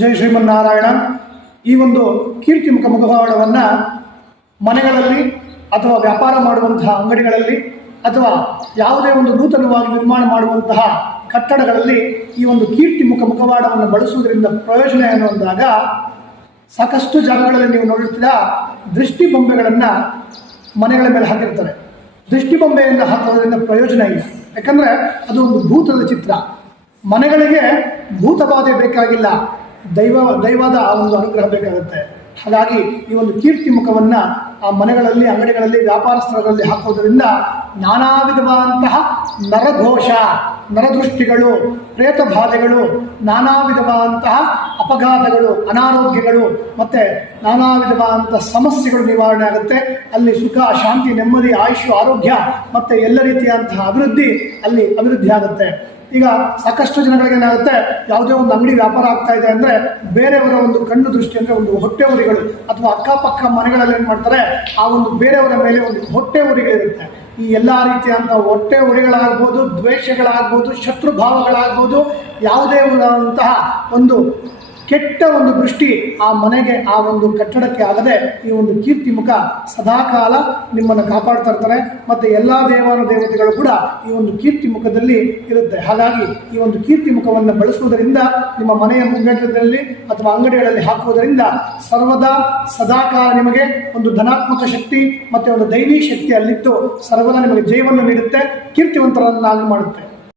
ಜೈ ಶ್ರೀಮನ್ನಾರಾಯಣ. ಈ ಒಂದು ಕೀರ್ತಿಮುಖ ಮುಖವಾಡವನ್ನು ಮನೆಗಳಲ್ಲಿ ಅಥವಾ ವ್ಯಾಪಾರ ಮಾಡುವಂತಹ ಅಂಗಡಿಗಳಲ್ಲಿ ಅಥವಾ ಯಾವುದೇ ಒಂದು ನೂತನವಾಗಿ ನಿರ್ಮಾಣ ಮಾಡುವಂತಹ ಕಟ್ಟಡಗಳಲ್ಲಿ ಈ ಒಂದು ಕೀರ್ತಿಮುಖ ಮುಖವಾಡವನ್ನು ಬಳಸುವುದರಿಂದ ಪ್ರಯೋಜನ ಏನು ಅಂದಾಗ, ಸಾಕಷ್ಟು ಜಾಗಗಳಲ್ಲಿ ನೀವು ನೋಡುತ್ತೀರ ದೃಷ್ಟಿ ಬೊಂಬೆಗಳನ್ನು ಮನೆಗಳ ಮೇಲೆ ಹಾಕಿರ್ತಾರೆ. ದೃಷ್ಟಿ ಬೊಂಬೆಯಿಂದ ಹಾಕೋದ್ರಿಂದ ಪ್ರಯೋಜನ ಇಲ್ಲ. ಯಾಕಂದರೆ ಅದು ಒಂದು ಭೂತದ ಚಿತ್ರ. ಮನೆಗಳಿಗೆ ಭೂತಬಾಧೆ ಬೇಕಾಗಿಲ್ಲ, ದೈವದ ಆ ಒಂದು ಅನುಗ್ರಹ ಬೇಕಾಗುತ್ತೆ. ಹಾಗಾಗಿ ಈ ಒಂದು ಕೀರ್ತಿ ಮುಖವನ್ನು ಆ ಮನೆಗಳಲ್ಲಿ, ಅಂಗಡಿಗಳಲ್ಲಿ, ವ್ಯಾಪಾರ ಸ್ಥಳಗಳಲ್ಲಿ ಹಾಕೋದ್ರಿಂದ ನಾನಾ ವಿಧವಾದಂತಹ ನರದೋಷ, ನರದೃಷ್ಟಿಗಳು, ಪ್ರೇತ ಬಾಧೆಗಳು, ನಾನಾ ವಿಧವಾದಂತಹ ಅಪಘಾತಗಳು, ಅನಾರೋಗ್ಯಗಳು ಮತ್ತು ನಾನಾ ವಿಧವಾದಂತಹ ಸಮಸ್ಯೆಗಳು ನಿವಾರಣೆ ಆಗುತ್ತೆ. ಅಲ್ಲಿ ಸುಖ, ಶಾಂತಿ, ನೆಮ್ಮದಿ, ಆಯುಷ್, ಆರೋಗ್ಯ ಮತ್ತು ಎಲ್ಲ ರೀತಿಯಾದಂತಹ ಅಭಿವೃದ್ಧಿ ಆಗುತ್ತೆ. ಈಗ ಸಾಕಷ್ಟು ಜನಗಳಿಗೆ ಏನಾಗುತ್ತೆ, ಯಾವುದೇ ಒಂದು ಅಂಗಡಿ ವ್ಯಾಪಾರ ಆಗ್ತಾ ಇದೆ ಅಂದರೆ ಬೇರೆಯವರ ಒಂದು ಕಣ್ಣು ದೃಷ್ಟಿ ಅಂದರೆ ಒಂದು ಹೊಟ್ಟೆ ಉರಿಗಳು ಅಥವಾ ಅಕ್ಕಪಕ್ಕ ಮನೆಗಳಲ್ಲಿ ಏನು ಮಾಡ್ತಾರೆ, ಆ ಒಂದು ಬೇರೆಯವರ ಮೇಲೆ ಒಂದು ಹೊಟ್ಟೆ ಉರಿಗಳಿರುತ್ತೆ. ಈ ಎಲ್ಲ ರೀತಿಯಾದಂಥ ಹೊಟ್ಟೆ ಉರಿಗಳಾಗ್ಬೋದು, ದ್ವೇಷಗಳಾಗ್ಬೋದು, ಶತ್ರುಭಾವಗಳಾಗ್ಬೋದು, ಯಾವುದೇ ಅಂತಹ ಒಂದು ಕೆಟ್ಟ ಒಂದು ದೃಷ್ಟಿ ಆ ಮನೆಗೆ, ಆ ಒಂದು ಕಟ್ಟಡಕ್ಕೆ ಆಗದೆ ಈ ಒಂದು ಕೀರ್ತಿ ಮುಖ ಸದಾಕಾಲ ನಿಮ್ಮನ್ನು ಕಾಪಾಡ್ತಾ ಇರ್ತಾರೆ. ಮತ್ತು ಎಲ್ಲ ದೇವತೆಗಳು ಕೂಡ ಈ ಒಂದು ಕೀರ್ತಿ ಮುಖದಲ್ಲಿ ಇರುತ್ತೆ. ಹಾಗಾಗಿ ಈ ಒಂದು ಕೀರ್ತಿ ಮುಖವನ್ನು ಬಳಸುವುದರಿಂದ ನಿಮ್ಮ ಮನೆಯ ಮುಂಗಟ್ಟದಲ್ಲಿ ಅಥವಾ ಅಂಗಡಿಗಳಲ್ಲಿ ಹಾಕುವುದರಿಂದ ಸರ್ವದಾ ಸದಾಕಾಲ ನಿಮಗೆ ಒಂದು ಧನಾತ್ಮಕ ಶಕ್ತಿ ಮತ್ತು ಒಂದು ದೈವಿ ಶಕ್ತಿ ಅಲ್ಲಿದ್ದು ಸರ್ವದಾ ನಿಮಗೆ ಜಯವನ್ನು ನೀಡುತ್ತೆ, ಕೀರ್ತಿವಂತರನ್ನಾಗಿ ಮಾಡುತ್ತೆ.